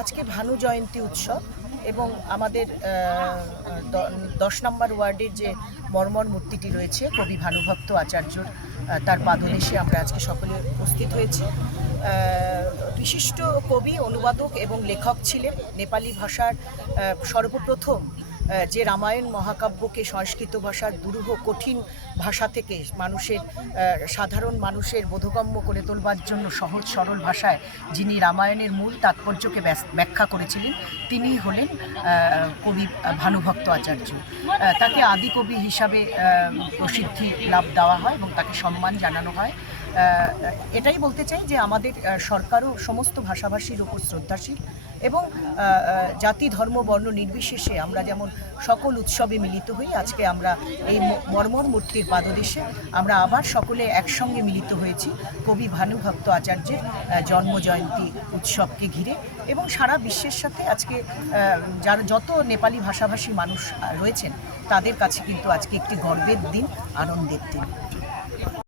আজকে ভানু জয়ন্তী উৎসব এবং আমাদের দশ নম্বর ওয়ার্ডের যে মর্মর মূর্তিটি রয়েছে, কবি ভানুভক্ত আচার্যর তার পাদদেশে আমরা আজকে সকলে উপস্থিত হয়েছি। বিশিষ্ট কবি, অনুবাদক এবং লেখক ছিলেন নেপালি ভাষার সর্বপ্রথম যে রামায়ণ মহাকাব্যকে সংস্কৃত ভাষার দুরূহ কঠিন ভাষা থেকে মানুষের সাধারণ মানুষের বোধগম্য করে তোলবার জন্য সহজ সরল ভাষায় যিনি রামায়ণের মূল তাৎপর্যকে ব্যাখ্যা করেছিলেন তিনি হলেন কবি ভানুভক্ত আচার্য। তাকে আদিকবি হিসাবে প্রসিদ্ধি লাভ দেওয়া হয় এবং তাকে সম্মান জানানো হয়। এটাই বলতে চাই যে আমাদের সরকারও সমস্ত ভাষাভাষীর ওপর শ্রদ্ধাশীল এবং জাতি, ধর্ম, বর্ণ নির্বিশেষে আমরা যেমন সকল উৎসবে মিলিত হই, আজকে আমরা এই মর্মর মূর্তির পাদদেশে আমরা আবার সকলে একসঙ্গে মিলিত হয়েছি, কবি ভানুভক্ত আচার্যের জন্মজয়ন্তী উৎসবকে ঘিরে এবং সারা বিশ্বের সাথে আজকে যার যত নেপালি ভাষাভাষী মানুষ রয়েছেন, তাদের কাছে কিন্তু আজকে একটি গর্বের দিন, আনন্দের দিন।